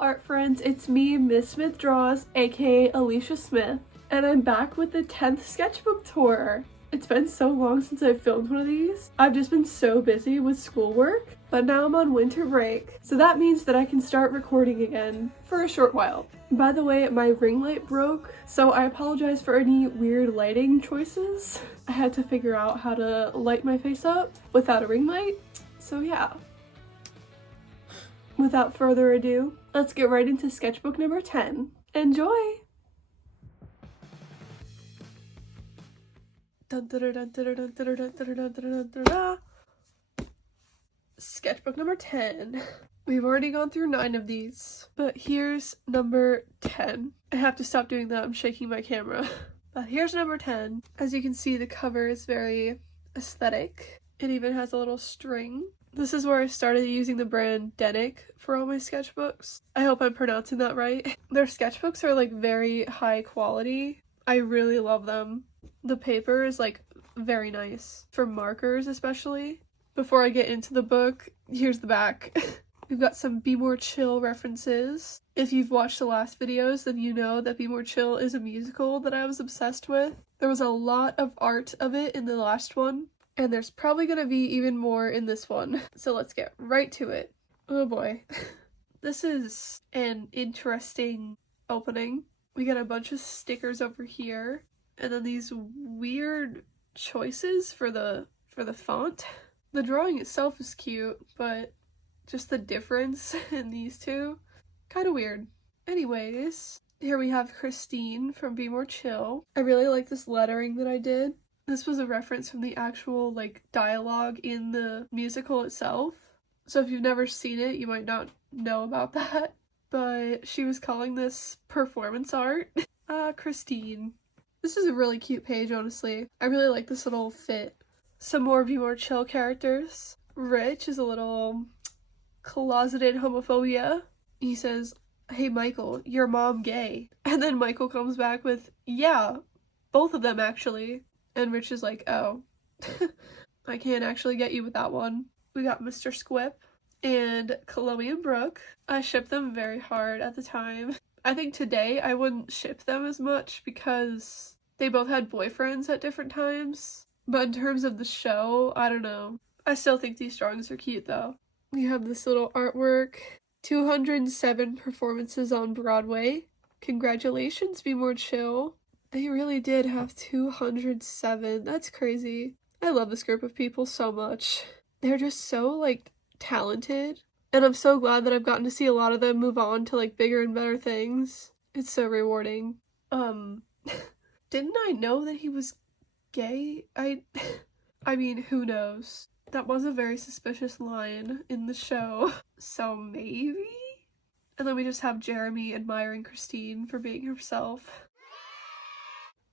art friends, it's me, Miss Smith Draws, aka Alicia Smith, and I'm back with the 10th sketchbook tour. It's been so long since I filmed one of these. I've just been so busy with schoolwork, but now I'm on winter break, so that means that I can start recording again for a short while. By the way, my ring light broke, so I apologize for any weird lighting choices. I had to figure out how to light my face up without a ring light, so yeah. Without further ado, let's get right into sketchbook number 10. Enjoy! Sketchbook number 10. We've already gone through 9 of these, but here's number 10. I have to stop doing that, I'm shaking my camera. But here's number 10. As you can see, the cover is very aesthetic. It even has a little string. This is where I started using the brand Denick for all my sketchbooks. I hope I'm pronouncing that right. Their sketchbooks are like very high quality. I really love them. The paper is like very nice, for markers especially. Before I get into the book, here's the back. We've got some Be More Chill references. If you've watched the last videos, then you know that Be More Chill is a musical that I was obsessed with. There was a lot of art of it in the last one, and there's probably gonna be even more in this one. So let's get right to it. Oh boy. This is an interesting opening. We got a bunch of stickers over here, and then these weird choices for the font. The drawing itself is cute, but just the difference in these two, kind of weird. Anyways, here we have Christine from Be More Chill. I really like this lettering that I did. This was a reference from the actual like dialogue in the musical itself. So if you've never seen it, you might not know about that. But she was calling this performance art. Christine. This is a really cute page, honestly. I really like this little fit. Some more Be More Chill characters. Rich is a little closeted homophobia. He says, "Hey Michael, your mom gay." And then Michael comes back with, "Yeah, both of them actually." And Rich is like, "Oh, I can't actually get you with that one." We got Mr. Squip and Chloe and Brooke. I shipped them very hard at the time. I think today I wouldn't ship them as much because they both had boyfriends at different times. But in terms of the show, I don't know. I still think these drawings are cute though. We have this little artwork. 207 performances on Broadway. Congratulations, Be More Chill. They really did have 207. That's crazy. I love this group of people so much. They're just so, like, talented. And I'm so glad that I've gotten to see a lot of them move on to, like, bigger and better things. It's so rewarding. Didn't I know that he was gay? I mean, who knows? That was a very suspicious line in the show. So maybe? And then we just have Jeremy admiring Christine for being herself.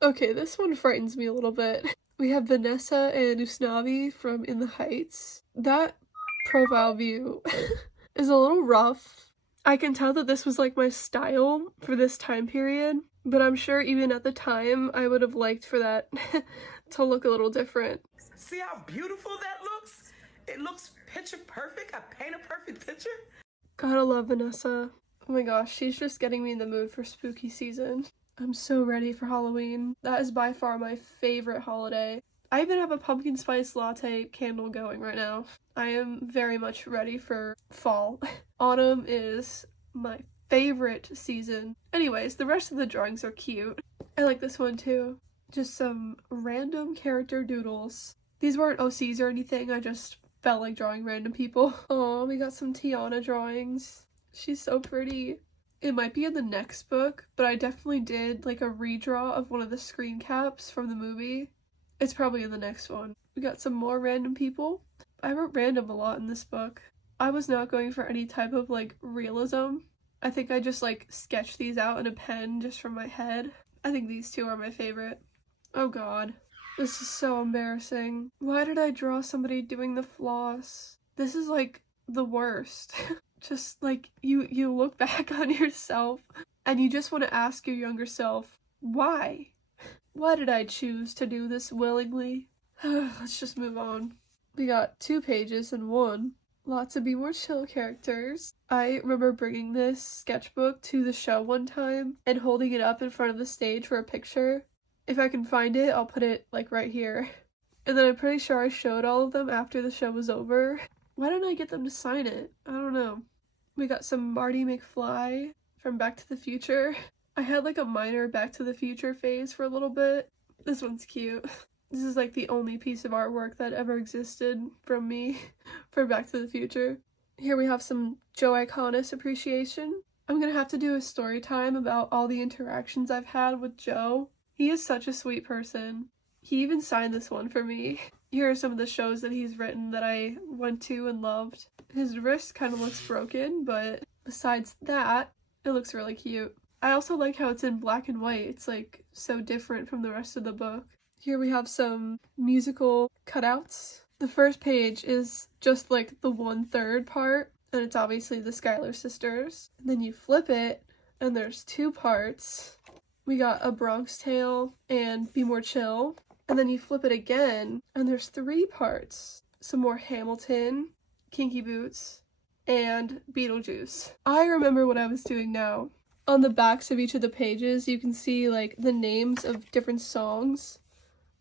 Okay, this one frightens me a little bit. We have Vanessa and Usnavi from In the Heights. That profile view is a little rough. I can tell that this was like my style for this time period, but I'm sure even at the time I would have liked for that to look a little different. See how beautiful that looks? It looks picture perfect. I paint a perfect picture. Gotta love Vanessa. Oh my gosh, she's just getting me in the mood for spooky season. I'm so ready for Halloween. That is by far my favorite holiday. I even have a pumpkin spice latte candle going right now. I am very much ready for fall. Autumn is my favorite season. Anyways, the rest of the drawings are cute. I like this one too. Just some random character doodles. These weren't OCs or anything, I just felt like drawing random people. Oh, we got some Tiana drawings. She's so pretty. It might be in the next book, but I definitely did like a redraw of one of the screen caps from the movie. It's probably in the next one. We got some more random people. I wrote random a lot in this book. I was not going for any type of like realism. I think I just like sketched these out in a pen just from my head. I think these two are my favorite. Oh god. This is so embarrassing. Why did I draw somebody doing the floss? This is like the worst. Just like you look back on yourself and you just want to ask your younger self, why? Why did I choose to do this willingly? Let's just move on. We got 2 pages in one. Lots of Be More Chill characters. I remember bringing this sketchbook to the show one time and holding it up in front of the stage for a picture. If I can find it, I'll put it like right here. And then I'm pretty sure I showed all of them after the show was over. Why didn't I get them to sign it? I don't know. We got some Marty McFly from Back to the Future. I had like a minor Back to the Future phase for a little bit. This one's cute. This is like the only piece of artwork that ever existed from me for Back to the Future. Here we have some Joe Iconis appreciation. I'm gonna have to do a story time about all the interactions I've had with Joe. He is such a sweet person. He even signed this one for me. Here are some of the shows that he's written that I went to and loved. His wrist kind of looks broken, but besides that, it looks really cute. I also like how it's in black and white. It's like so different from the rest of the book. Here we have some musical cutouts. The first page is just like the 1/3 part, and it's obviously the Schuyler sisters. And then you flip it, and there's 2 parts. We got A Bronx Tale and Be More Chill. And then you flip it again, and there's 3 parts. Some more Hamilton, Kinky Boots, and Beetlejuice. I remember what I was doing now. On the backs of each of the pages, you can see like the names of different songs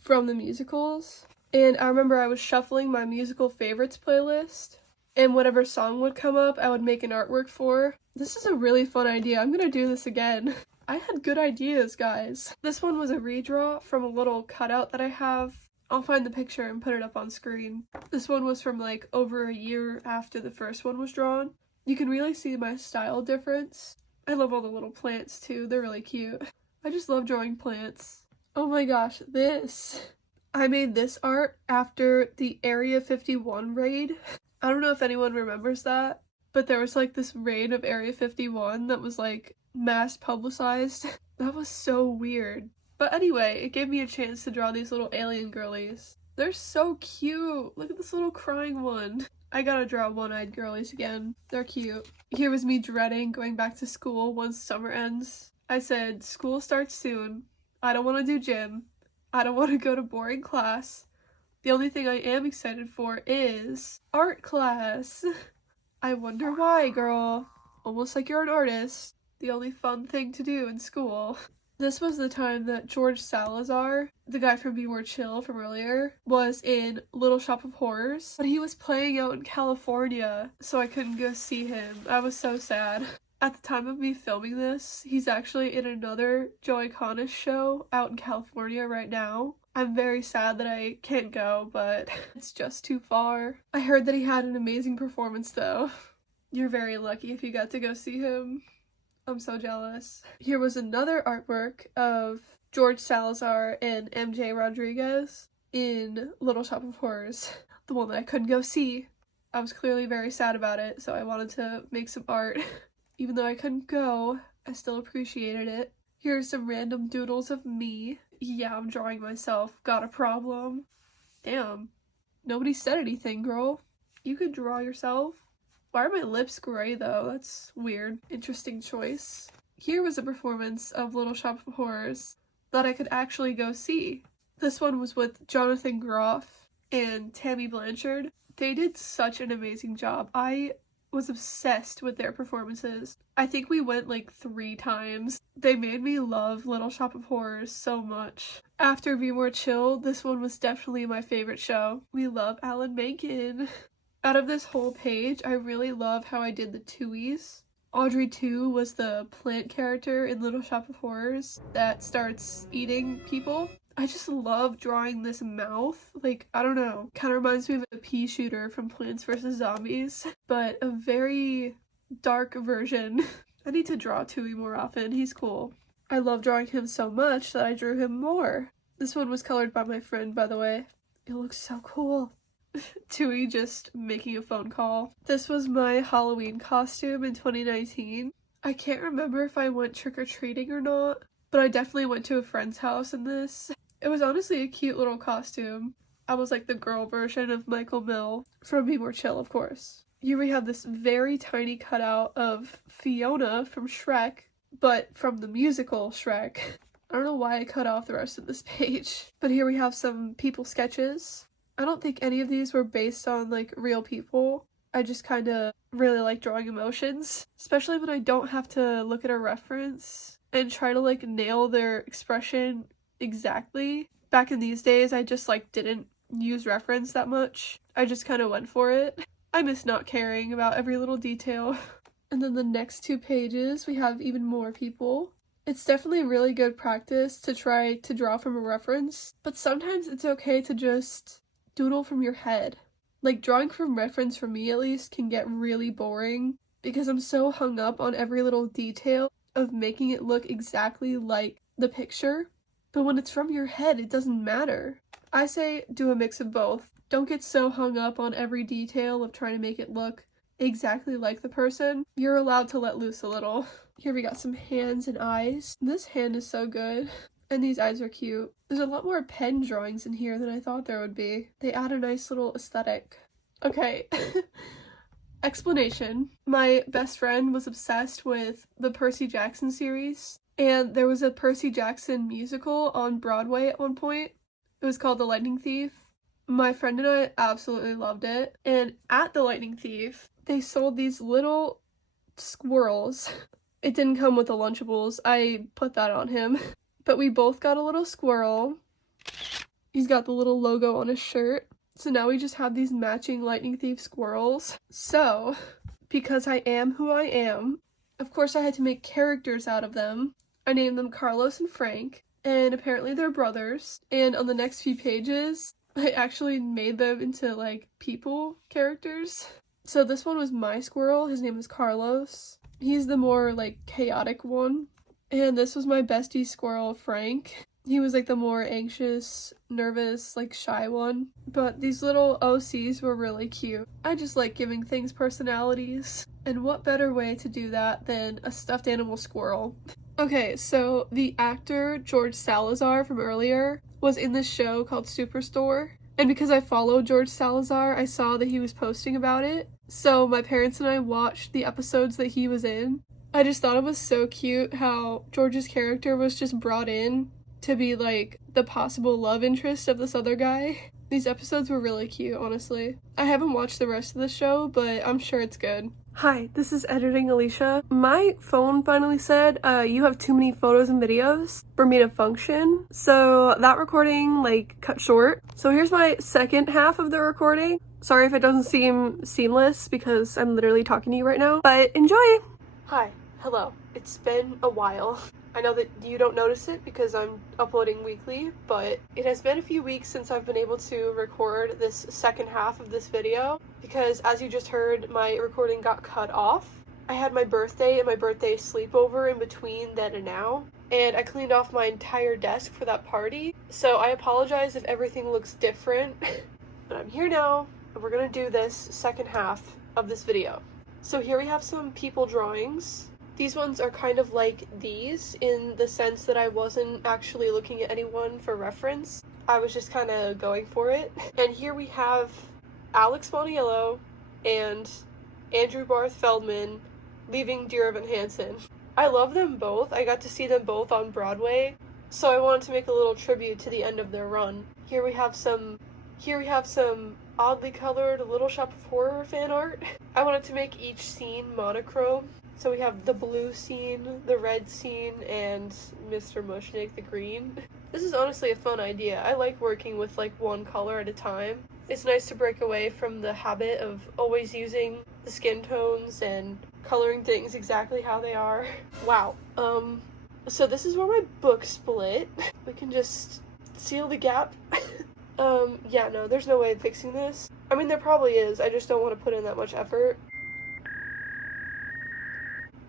from the musicals. And I remember I was shuffling my musical favorites playlist, and whatever song would come up, I would make an artwork for. This is a really fun idea. I'm gonna do this again. I had good ideas, guys. This one was a redraw from a little cutout that I have. I'll find the picture and put it up on screen. This one was from like over a year after the first one was drawn. You can really see my style difference. I love all the little plants too. They're really cute. I just love drawing plants. Oh my gosh, this. I made this art after the Area 51 raid. I don't know if anyone remembers that, but there was like this raid of Area 51 that was like mass publicized. That was so weird. But anyway, it gave me a chance to draw these little alien girlies. They're so cute. Look at this little crying one. I gotta draw one-eyed girlies again. They're cute. Here was me dreading going back to school once summer ends. I said, school starts soon. I don't want to do gym. I don't want to go to boring class. The only thing I am excited for is art class. I wonder why, girl. Almost like you're an artist. The only fun thing to do in school. This was the time that George Salazar, the guy from Be More Chill from earlier, was in Little Shop of Horrors. But he was playing out in California, so I couldn't go see him. I was so sad. At the time of me filming this, he's actually in another Joe Iconis show out in California right now. I'm very sad that I can't go, but it's just too far. I heard that he had an amazing performance though. You're very lucky if you got to go see him. I'm so jealous. Here was another artwork of George Salazar and MJ Rodriguez in Little Shop of Horrors, the one that I couldn't go see. I was clearly very sad about it, so I wanted to make some art. Even though I couldn't go, I still appreciated it. Here are some random doodles of me. Yeah, I'm drawing myself. Got a problem. Damn. Nobody said anything, girl. You could draw yourself. Why are my lips gray though? That's weird. Interesting choice. Here was a performance of Little Shop of Horrors that I could actually go see. This one was with Jonathan Groff and Tammy Blanchard. They did such an amazing job. I was obsessed with their performances. I think we went like 3 times. They made me love Little Shop of Horrors so much. After Be More Chill, this one was definitely my favorite show. We love Alan Menken. Out of this whole page, I really love how I did the Tuies. Audrey 2 was the plant character in Little Shop of Horrors that starts eating people. I just love drawing this mouth. Like, I don't know, kind of reminds me of a pea shooter from Plants vs. Zombies, but a very dark version. I need to draw Tui more often. He's cool. I love drawing him so much that I drew him more. This one was colored by my friend, by the way. It looks so cool. Tui just making a phone call. This was my Halloween costume in 2019. I can't remember if I went trick-or-treating or not, but I definitely went to a friend's house in this. It was honestly a cute little costume. I was like the girl version of Michael Mill from Be More Chill, of course. Here we have this very tiny cutout of Fiona from Shrek, but from the musical Shrek. I don't know why I cut off the rest of this page. But here we have some people sketches. I don't think any of these were based on like real people. I just kind of really like drawing emotions, especially when I don't have to look at a reference and try to like nail their expression exactly. Back in these days, I just like didn't use reference that much. I just kind of went for it. I miss not caring about every little detail. And then the next 2 pages, we have even more people. It's definitely really good practice to try to draw from a reference, but sometimes it's okay to just doodle from your head. Like, drawing from reference, for me at least, can get really boring because I'm so hung up on every little detail of making it look exactly like the picture. But when it's from your head, it doesn't matter. I say do a mix of both. Don't get so hung up on every detail of trying to make it look exactly like the person. You're allowed to let loose a little. Here we got some hands and eyes. This hand is so good. And these eyes are cute. There's a lot more pen drawings in here than I thought there would be. They add a nice little aesthetic. Okay. Explanation. My best friend was obsessed with the Percy Jackson series, and there was a Percy Jackson musical on Broadway at one point. It was called The Lightning Thief. My friend and I absolutely loved it, and at The Lightning Thief, they sold these little squirrels. It didn't come with the Lunchables. I put that on him. But we both got a little squirrel. He's got the little logo on his shirt. So now we just have these matching Lightning Thief squirrels. So, because I am who I am, of course I had to make characters out of them. I named them Carlos and Frank, and apparently they're brothers. And on the next few pages, I actually made them into, like, people characters. So this one was my squirrel. His name is Carlos. He's the more, like, chaotic one. And this was my bestie squirrel, Frank. He was like the more anxious, nervous, like shy one. But these little OCs were really cute. I just like giving things personalities. And what better way to do that than a stuffed animal squirrel? Okay, so the actor George Salazar from earlier was in this show called Superstore. And because I follow George Salazar, I saw that he was posting about it. So my parents and I watched the episodes that he was in. I just thought it was so cute how George's character was just brought in to be like the possible love interest of this other guy. These episodes were really cute, honestly. I haven't watched the rest of the show, but I'm sure it's good. Hi, this is Editing Alicia. My phone finally said, you have too many photos and videos for me to function. So that recording, like, cut short. So here's my second half of the recording. Sorry if it doesn't seem seamless because I'm literally talking to you right now, but enjoy! Hi, hello. It's been a while. I know that you don't notice it because I'm uploading weekly, but it has been a few weeks since I've been able to record this second half of this video because, as you just heard, my recording got cut off. I had my birthday and my birthday sleepover in between then and now, and I cleaned off my entire desk for that party, so I apologize if everything looks different, but I'm here now, and we're gonna do this second half of this video. So here we have some people drawings. These ones are kind of like these in the sense that I wasn't actually looking at anyone for reference. I was just kind of going for it. And here we have Alex Boniello and Andrew Barth Feldman leaving Dear Evan Hansen. I love them both. I got to see them both on Broadway, so I wanted to make a little tribute to the end of their run. Here we have some oddly colored Little Shop of Horror fan art. I wanted to make each scene monochrome. So we have the blue scene, the red scene, and Mr. Mushnick, the green. This is honestly a fun idea. I like working with like one color at a time. It's nice to break away from the habit of always using the skin tones and coloring things exactly how they are. Wow. So this is where my book split. We can just seal the gap. Yeah, no, there's no way of fixing this. I mean, there probably is. I just don't want to put in that much effort.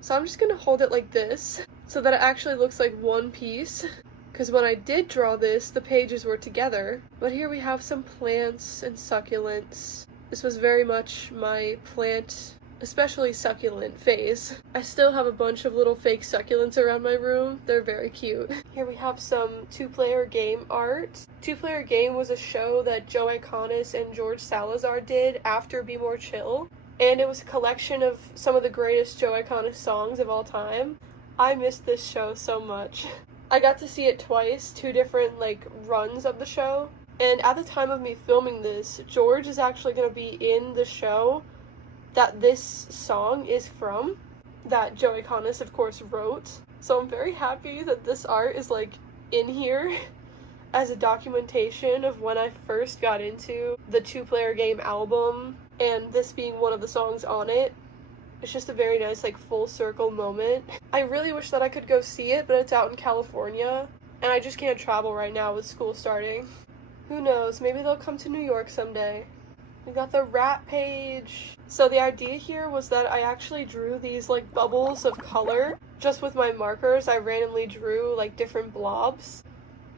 So I'm just gonna hold it like this so that it actually looks like one piece. Because when I did draw this, the pages were together. But here we have some plants and succulents. This was very much my plant, especially succulent phase. I still have a bunch of little fake succulents around my room. They're very cute. Here we have some two-player game art. Two-player game was a show that Joe Iconis and George Salazar did after Be More Chill. And it was a collection of some of the greatest Joe Iconis songs of all time. I missed this show so much. I got to see it twice, 2 different, like, runs of the show. And at the time of me filming this, George is actually going to be in the show that this song is from, that Joey Economist, of course, wrote. So I'm very happy that this art is, like, in here as a documentation of when I first got into the two-player game album, and this being one of the songs on it. It's just a very nice, like, full circle moment. I really wish that I could go see it, but it's out in California, and I just can't travel right now with school starting. Who knows, maybe they'll come to New York someday. We got the rat page. So the idea here was that I actually drew these, like, bubbles of color. Just with my markers, I randomly drew, like, different blobs,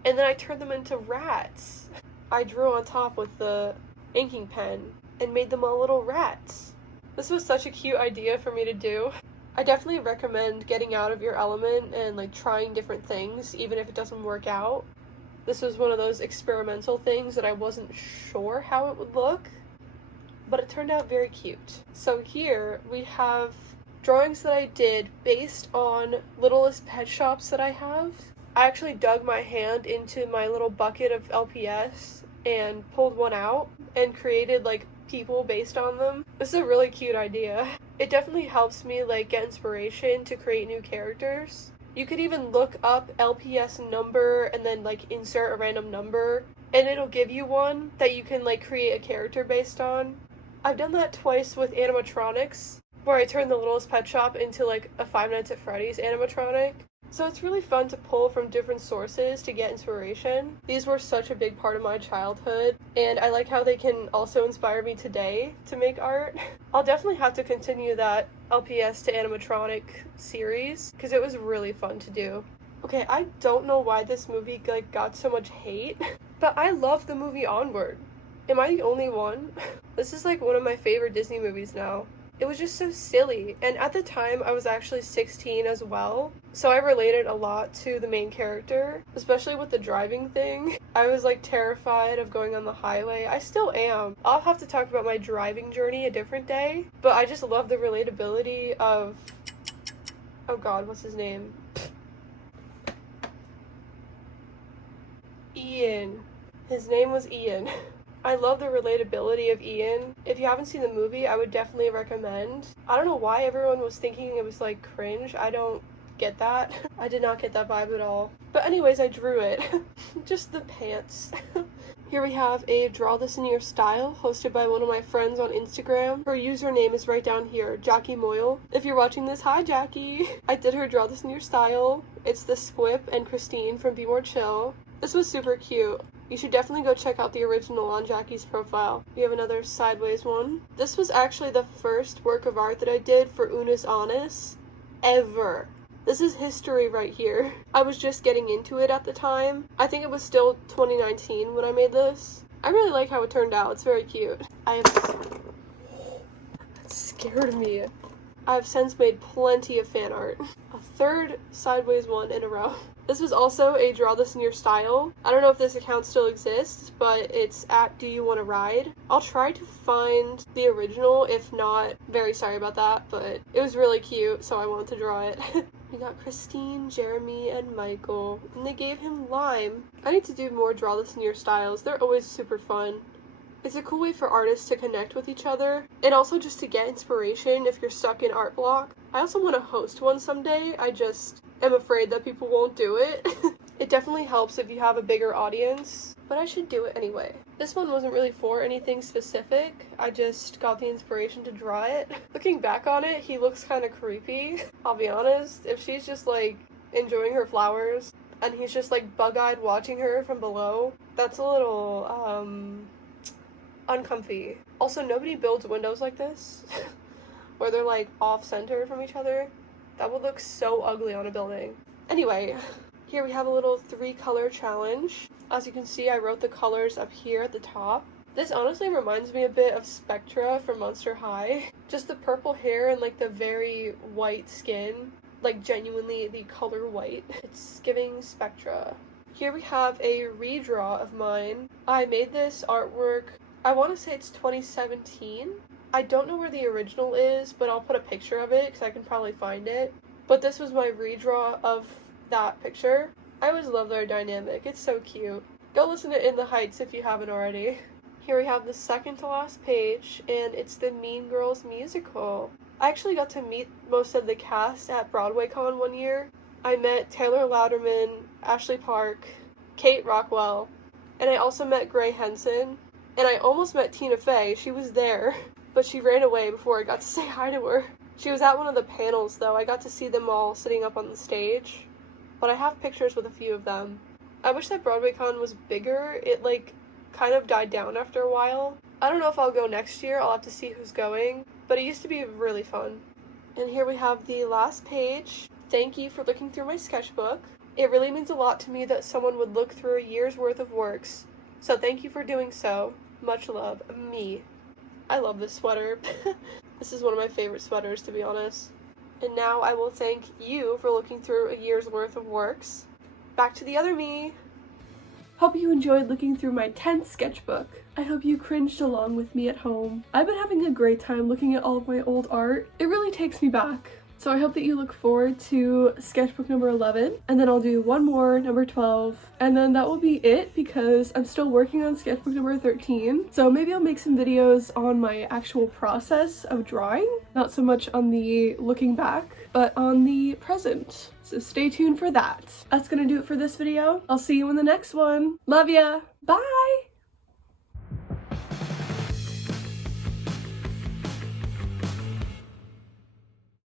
and then I turned them into rats. I drew on top with the inking pen and made them all little rats. This was such a cute idea for me to do. I definitely recommend getting out of your element and, like, trying different things, even if it doesn't work out. This was one of those experimental things that I wasn't sure how it would look, but it turned out very cute. So here we have drawings that I did based on littlest pet shops that I have. I actually dug my hand into my little bucket of LPS and pulled one out and created, like, people based on them. This is a really cute idea. It definitely helps me, like, get inspiration to create new characters. You could even look up LPS number and then, like, insert a random number, and it'll give you one that you can, like, create a character based on. I've done that twice with animatronics, where I turned the Littlest Pet Shop into, like, a Five Nights at Freddy's animatronic. So it's really fun to pull from different sources to get inspiration. These were such a big part of my childhood, and I like how they can also inspire me today to make art. I'll definitely have to continue that LPS to animatronic series, because it was really fun to do. Okay, I don't know why this movie, like, got so much hate, but I love the movie Onward. Am I the only one? This is, like, one of my favorite Disney movies now. It was just so silly, and at the time I was actually 16 as well, so I related a lot to the main character, especially with the driving thing. I was, like, terrified of going on the highway. I still am. I'll have to talk about my driving journey a different day, but I just love the relatability of, oh god, what's his name? Ian. His name was Ian. I love the relatability of Ian. If you haven't seen the movie, I would definitely recommend. I don't know why everyone was thinking it was, like, cringe. I don't get that. I did not get that vibe at all. But anyways, I drew it. Just the pants. Here we have a Draw This in Your Style, hosted by one of my friends on Instagram. Her username is right down here, Jackie Moyle. If you're watching this, hi Jackie! I did her Draw This in Your Style. It's the Squip and Christine from Be More Chill. This was super cute. You should definitely go check out the original on Jackie's profile. We have another sideways one. This was actually the first work of art that I did for Unis Honest ever. This is history right here. I was just getting into it at the time. I think it was still 2019 when I made this. I really like how it turned out. It's very cute. That scared me. I have since made plenty of fan art. A third sideways one in a row. This was also a Draw This in Your Style. I don't know if this account still exists, but it's at Do You Wanna Ride? I'll try to find the original. If not, very sorry about that, but it was really cute, so I wanted to draw it. We got Christine, Jeremy, and Michael, and they gave him lime. I need to do more Draw This in Your Styles. They're always super fun. It's a cool way for artists to connect with each other, and also just to get inspiration if you're stuck in art block. I also want to host one someday. I just am afraid that people won't do it. It definitely helps if you have a bigger audience, but I should do it anyway. This one wasn't really for anything specific. I just got the inspiration to draw it. Looking back on it, he looks kind of creepy. I'll be honest. If she's just, like, enjoying her flowers, and he's just, like, bug-eyed watching her from below, that's a little, uncomfy. Also, nobody builds windows like this, where they're, like, off-center from each other. That would look so ugly on a building. Anyway, here we have a little 3-color challenge. As you can see, I wrote the colors up here at the top. This honestly reminds me a bit of Spectra from Monster High. Just the purple hair and, like, the very white skin. Like, genuinely the color white. It's giving Spectra. Here we have a redraw of mine. I made this artwork, I want to say it's 2017. I don't know where the original is, but I'll put a picture of it because I can probably find it. But this was my redraw of that picture. I always love their dynamic. It's so cute. Go listen to In the Heights if you haven't already. Here we have the second to last page, and it's the Mean Girls musical. I actually got to meet most of the cast at BroadwayCon one year. I met Taylor Louderman, Ashley Park, Kate Rockwell, and I also met Gray Henson. And I almost met Tina Fey. She was there, but she ran away before I got to say hi to her. She was at one of the panels, though. I got to see them all sitting up on the stage, but I have pictures with a few of them. I wish that BroadwayCon was bigger. It, kind of died down after a while. I don't know if I'll go next year. I'll have to see who's going, but it used to be really fun. And here we have the last page. Thank you for looking through my sketchbook. It really means a lot to me that someone would look through a year's worth of works, so thank you for doing so. Much love, me. I love this sweater. This is one of my favorite sweaters, to be honest. And now I will thank you for looking through a year's worth of works. Back to the other me. Hope you enjoyed looking through my 10th sketchbook. I hope you cringed along with me at home. I've been having a great time looking at all of my old art. It really takes me back. So I hope that you look forward to sketchbook number 11, and then I'll do one more, number 12, and then that will be it because I'm still working on sketchbook number 13. So maybe I'll make some videos on my actual process of drawing, not so much on the looking back, but on the present. So stay tuned for that. That's gonna do it for this video. I'll see you in the next one. Love ya! Bye!